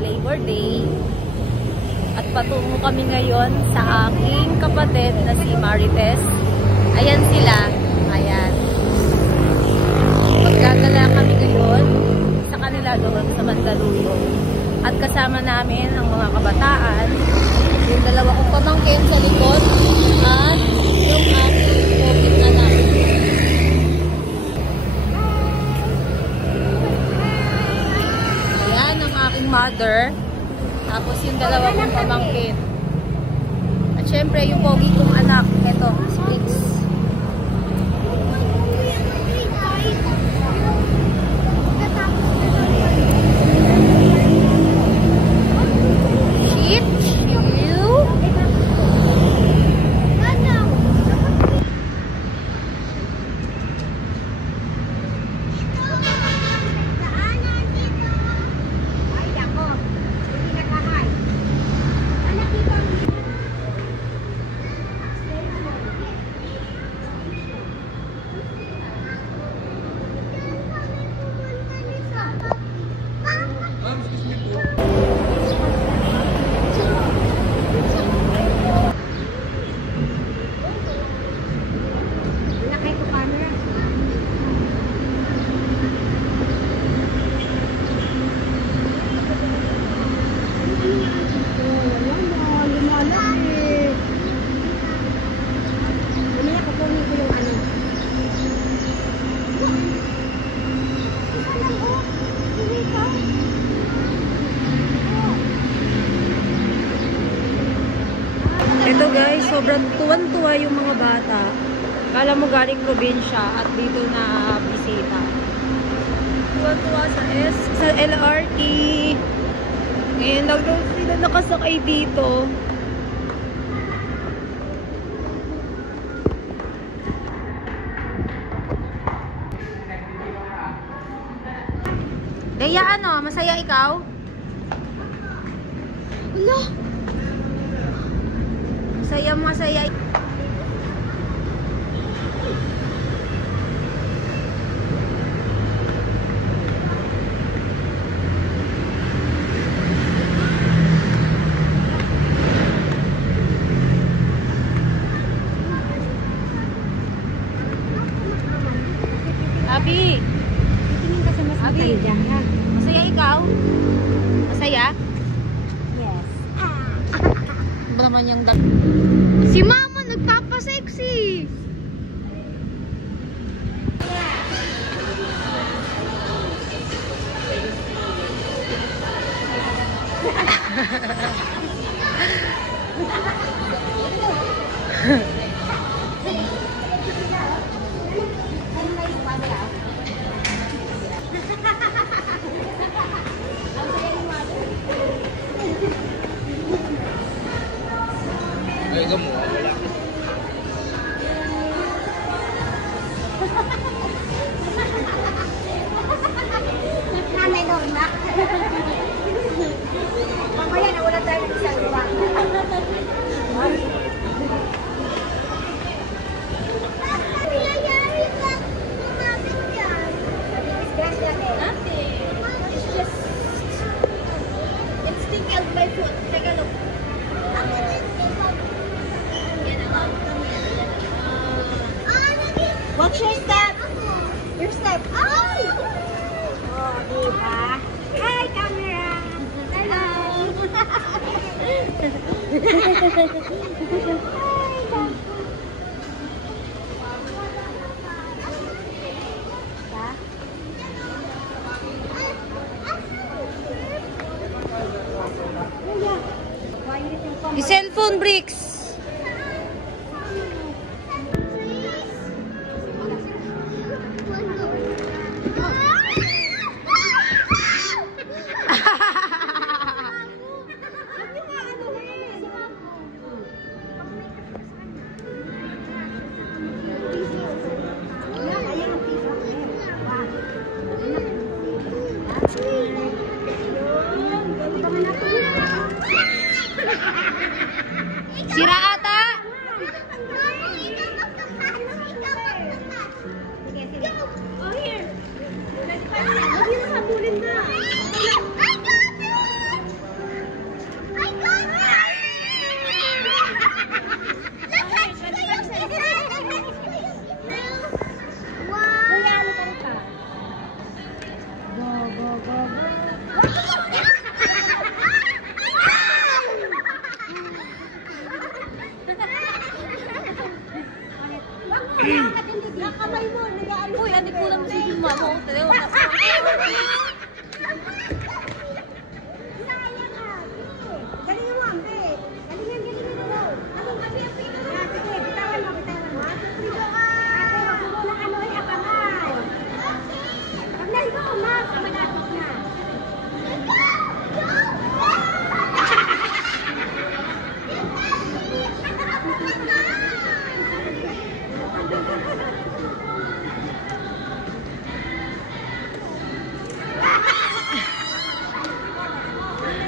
Labor Day. At patungo kami ngayon sa aking kapatid na si Marites. Ayan sila. Ayan. Magdadala kami ngayon sa kanila doon sa Mandaluyong. At kasama namin ang mga kabataan. Yung dalawa kong pamangkin sa likod. At yung aking COVID anak. Ayan ang aking mother. Tapos yung dalawa kong pamangkin. At syempre yung pogi kong anak. Ito, si Pix. Ito guys, sobrang tuwan-tuwa yung mga bata. Kala mo galing probinsya at dito na bisita. Tuwan-tuwa sa LRT. Ngayon lang daw sila nakasakay dito. Leia, ano? Masaya ikaw? Wala! Masaya. Abi! Titingin ka sa mas matay dyan, ha? Masaya ikaw? Masaya? Yes. Ba naman yung si Mama nagpapasexy. Ay, gamo. Wala. Nanay Norma. Mamaya na wala tayo ng isang luwa. It's sticking out my foot. Take a look. Watch your step. Your step. Ay! Oh, diba? Hi, camera. Hello. The cellphone bricks. Sira ata. Oh, here. Huwag yun sabulin na. mama ko tayo. Sayang ah. Galingan mo, Ambe. Galingan mo. Ano kasi ang pito mo? Sige, bitawan mo. Pito ka. Ate, wag mo na ano ay abangan. Pag naligo ko, Max, malapit na.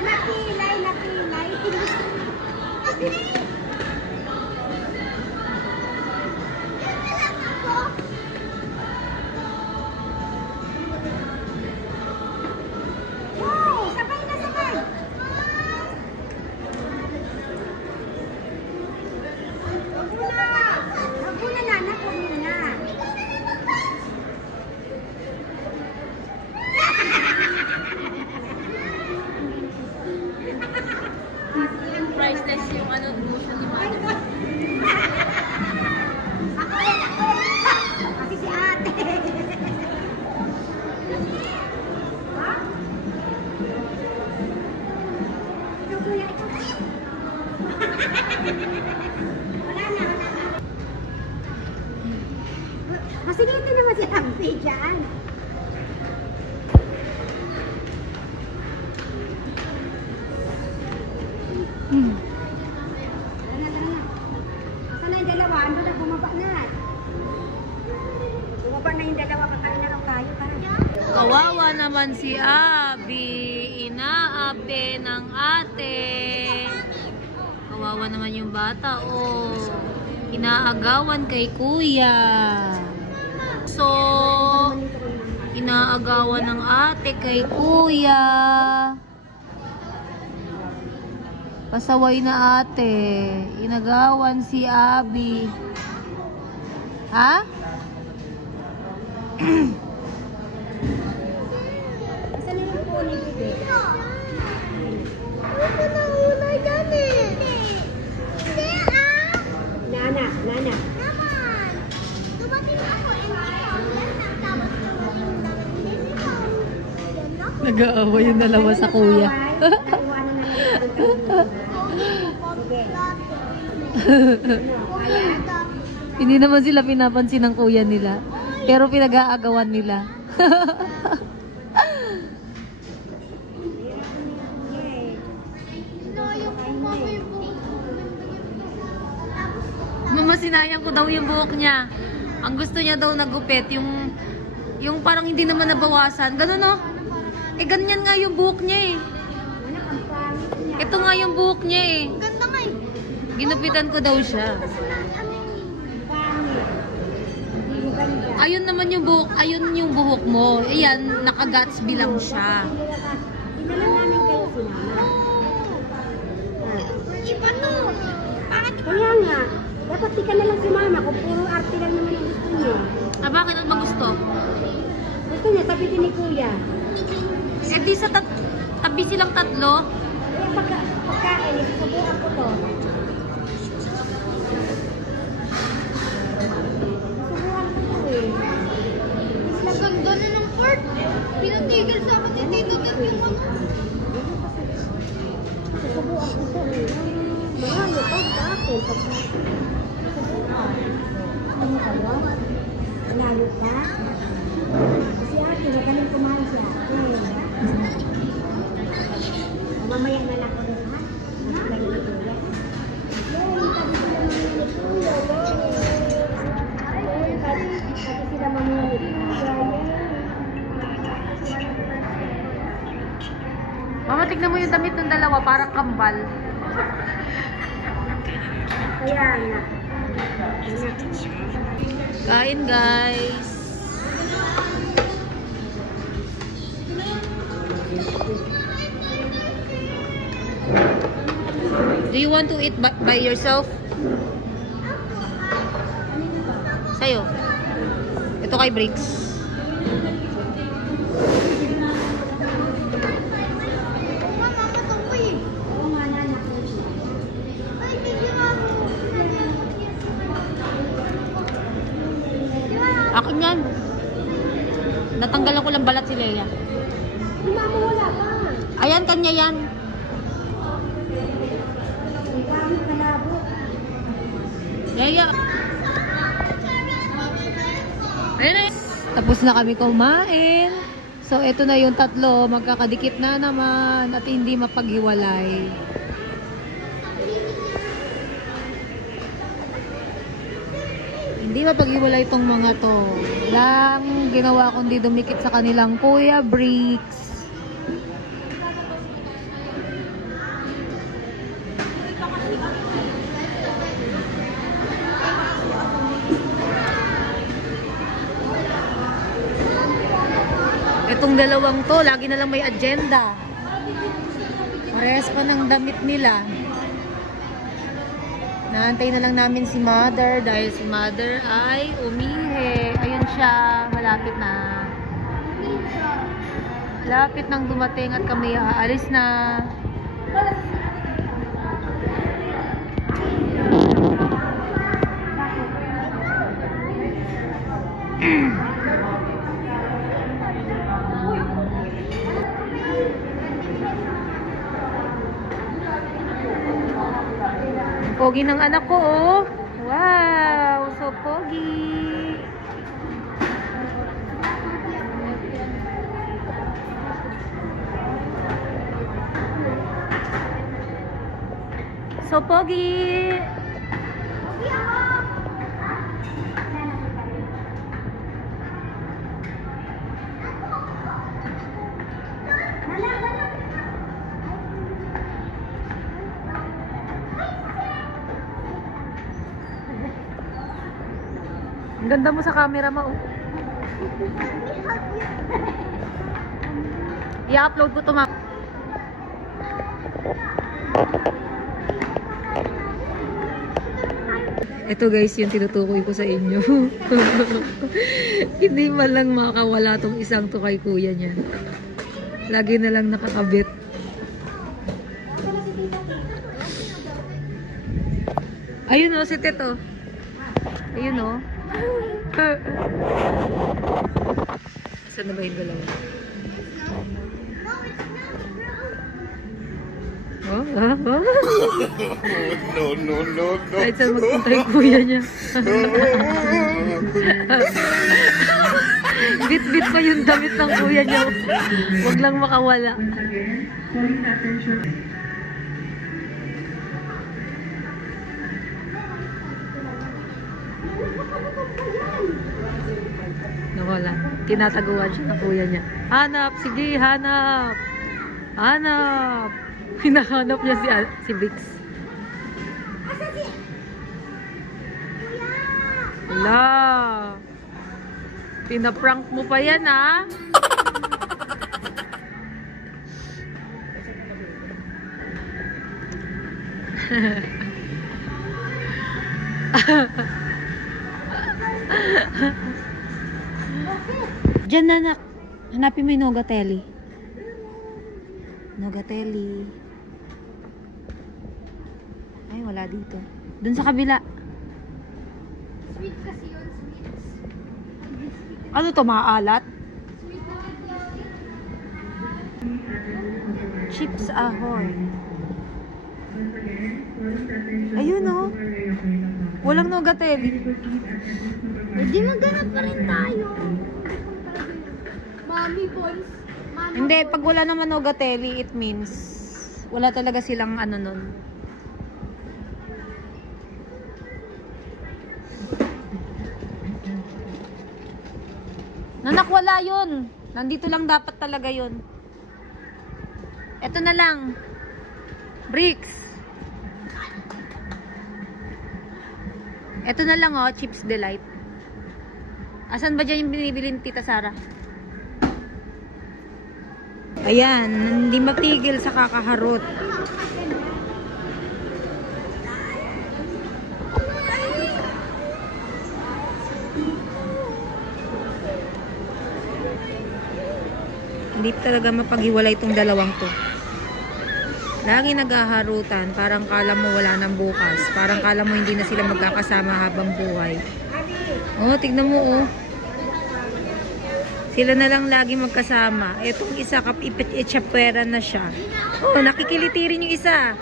Napilay. Wow, sabay na sabay. Wag muna na, anak, wag muna. Priceless yung ano, devotion ni mother. Kasi si ate. Ha? Ito kuya, ito. Wala na. Masigiti naman si Ampi dyan. Tara na. Saan na yung dalawa? Ano na, bumaba na. Bumaba na yung dalawa, kakain na lang tayo. Kawawa naman si Abby. Inaapi ng ate. Kawawa naman yung bata, oh. Inaagawan kay kuya. So, inaagawan ng ate kay kuya. Pasaway na ate. Inagawan si Abby. Ha? Saan na yung pony, bebe? Ano ko na ulay dyan eh? Hindi ah! Nana. Naman! Dumating ako and tapos dumating Nag-aaway yung dalawa sa kuya. Naiwanan na Hindi naman sila pinapansin ng kuya nila. Pero pinag-aagawan nila. Mama, sinayang ko daw yung buhok niya. Ang gusto niya daw nagupit, yung parang hindi naman nabawasan. Ganun, no? Eh, ganyan nga yung buhok niya eh. Ito nga yung buhok niya eh. Ganda nga eh. Ginupitan ko daw siya. Ayun naman yung buhok, ayun yung buhok mo. Ayan, naka-Gatsby lang siya. Dinalang namin kayo sinama. Iba no. Kaya nga, dapat di ka na lang sumama kung puro arte lang naman ang gusto niyo. Ah, bakit ang gusto? Gusto niya, tabi din ni kuya. Eh di sa tabi silang tatlo. Kaya pagkain, isusubukan ko to. Susubukan ko to eh. Ang ganda na ng part. Pinatigil sa akin ni Tito Gab yung ano. Susubukan ko to eh. Mahalo pa sa akin. Susubukan. Ano ka ba? Manalo ka? Kasi ate, magaling kumain si ate. Mamaya na lang ko rin ha. Lagi ni kuya. Yay, tabi sila mamaya ni kuya. Yay, tabi sila mamaya ni kuya. Mama, tignan mo yung damit ng dalawa, parang kambal. Kaya nga. Kain, guys. Do you want to eat by yourself? Sa'yo. Ito kay Bricks. Oo nga na, naku. Akin yan. Natanggalan ko lang balat si Leia. Yung mama wala pa. Ayan, kanya yan. Ang gamit malabo. Leia. Ayun na. Tapos na kami kumain. So, ito na yung tatlo. Magkakadikit na naman at hindi mapaghiwalay. Hindi mapaghiwalay itong mga to. Lang ginawa kundi dumikit sa kanilang Kuya Bricks. Itong dalawang to, lagi na lang may agenda. Parehas pa ng damit nila. Naantay na lang namin si Mother dahil si Mother ay umihi. Ayun siya, malapit na. Malapit nang dumating at kami aalis na. Pogi ng anak ko, oh. Wow, so pogi. So pogi. Ang ganda mo sa camera mo. I-upload ko to, ma. Ito guys, yung tinutukoy ko sa inyo. Hindi man lang makakawala tong isang to kay kuya niya. Lagi na lang nakakabit. Ayun o, si Tito. Ayun o. Saan na ba yung dalawa? Oh, oh, oh. No. Kahit saan magpunta yung kuya niya. Bit-bit pa yung damit ng kuya niya. Huwag lang makawala. Nawala. Tinataguan siya ng kuya niya. Hanap! Sige, hanap! Hanap! Hinahanap niya si Bix. Wala! Pinaprank mo pa yan, ha? Diyan na, anak. Hanapin mo yung Nogatelli. Nogatelli. Ay, wala dito. Dun sa kabila. Sweet kasi yun, sweets. Ano to, maalat? Sweet na Chips Ahoy. Ayun, oh. Walang Nogatelli. Hindi maghanap pa rin tayo. Mommy balls. Mama Hindi, balls. pag wala naman Nogatelli, it means wala talaga silang ano nun. Nanak, wala yun. Nandito lang dapat talaga yun. Eto na lang. Bricks. Eto na lang, oh. Chips Delight. Asan ba dyan yung binibili ni Tita Sara? Ayan. Hindi matigil sa kakaharot. Hindi talaga mapaghiwalay itong dalawang to. Lagi naghaharutan. Parang kala mo wala nang bukas. Parang kala mo hindi na sila magkakasama habang buhay. Oh, tignan mo, oh. Sila na lang lagi magkasama. Itong isa, ipit-itsapwera na siya. Oh, nakikiliti rin yung isa.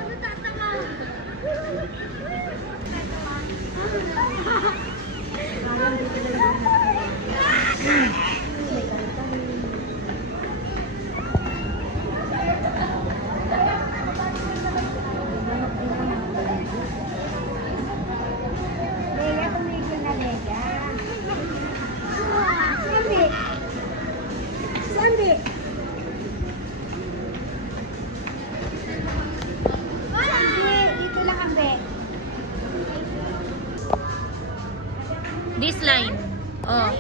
Lega, tumigil na Lega. Sambi. Sambi. Sambi, dito lang Sambi. This line. Oh.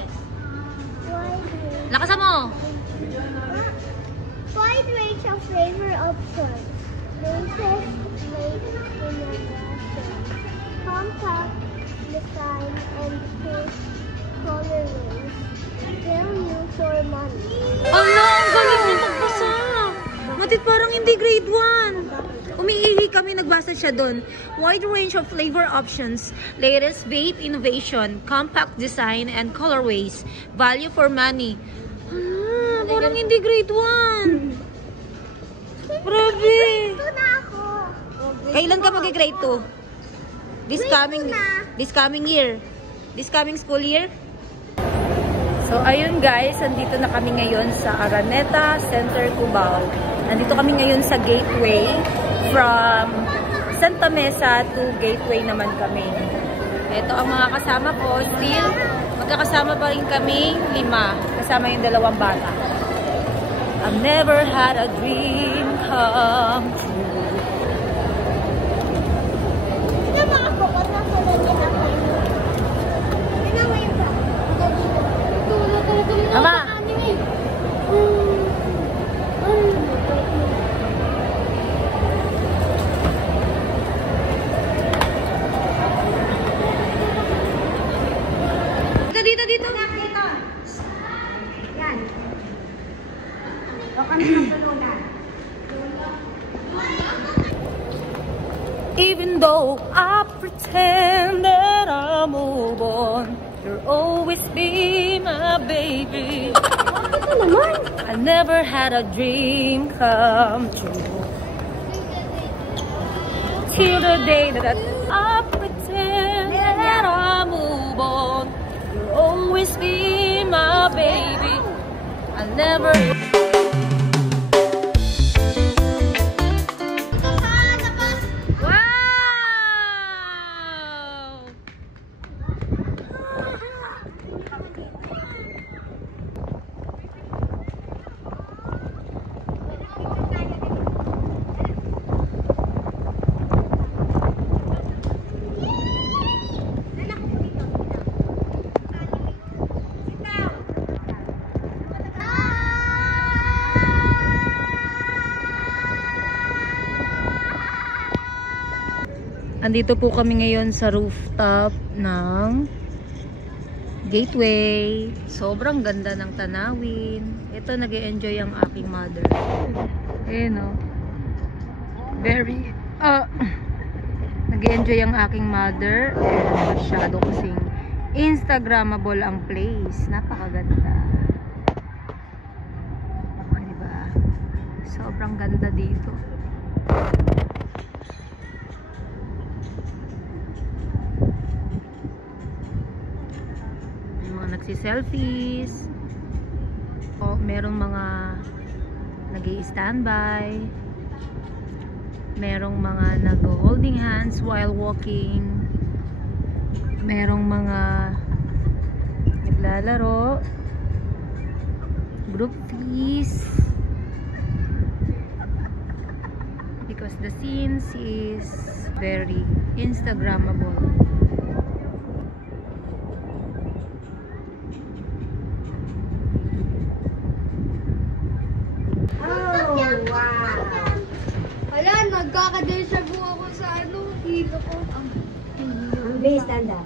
Lakasan mo. Wide range of flavor options. Latest made innovation. Compact design and crisp colorways. Value for money. Ala, ang galing niya magbasa. Matit parang hindi grade 1. Umiihi kami, nagbasa siya doon. Wide range of flavor options, latest vape innovation, compact design and colorways, value for money. Ah, parang hindi grade 1. Grabe. Ito na ako. Kailan ka mag-grade 2? This coming year. This coming school year? So, ayun guys, andito na kami ngayon sa Araneta Center, Cubao. Nandito kami ngayon sa Gateway. From Santa Mesa to Gateway naman kami. Ito ang mga kasama ko. Still, magkakasama pa rin kami 5. Kasama yung 2 bata. I've never had a dream come true. Ito mga kapot na kulot na ako. Ito mo yung Ama! Dito. Dito. Yan. O kami ng tulunan. Even though I pretend that I move on, you'll always be my baby. Ito naman. I never had a dream come true. Till the day that I pretend that I move on, you'll always be my baby. I never. Wow! Andito po kami ngayon sa rooftop ng Gateway. Sobrang ganda ng tanawin. Ito, nag-e-enjoy ang aking mother. Ayan o. Very, nag-e-enjoy ang aking mother. And masyado kasing Instagrammable ang place. Napakaganda. Diba? Sobrang ganda dito. Nagsi-selfies. O, merong mga nag-i-standby. Merong mga nag-holding hands while walking. Merong mga naglalaro. Group fees. Because the scenes is very Instagrammable. Wala, nagkaka-deja vu ako sa dito ko. Ang base tanda.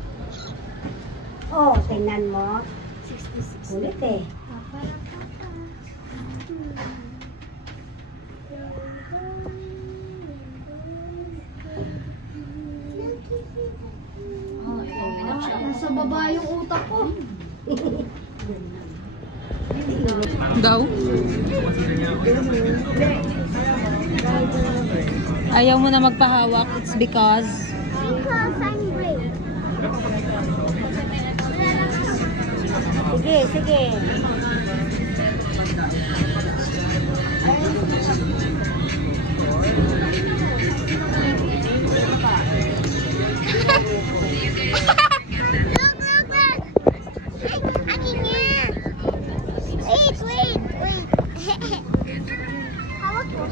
Oh, tingnan mo. 66. Ulit eh. Nasa baba yung utak ko. Daw? Ayaw mo na magpahawak. It's because... Because I'm brave. Sige, sige. Look, look, look. Ang ingay. Wait, wait, wait. Hawak ko.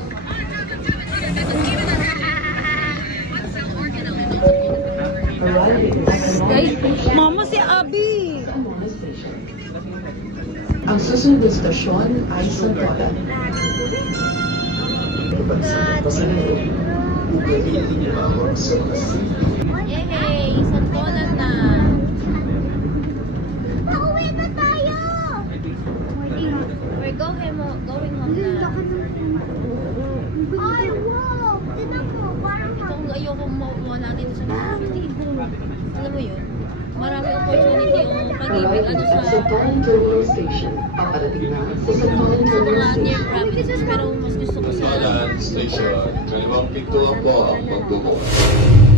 Ay, mama si Abby! Ang susunod na stasyon ay Santola. Yay! Santolan na! Pauwi na tayo! We're going home na. Ay, wow! Tignan mo, parang Itong ayoko mawala dito sa community. Alam mo yun? Marami opportunity yung pag-ibig ano sa Santolan Terminal Station. Paparating na sa Santolan mga Terminal near Station. provinces pero mas gusto ko sa Station, kalimang pintuan po ang magbubukas.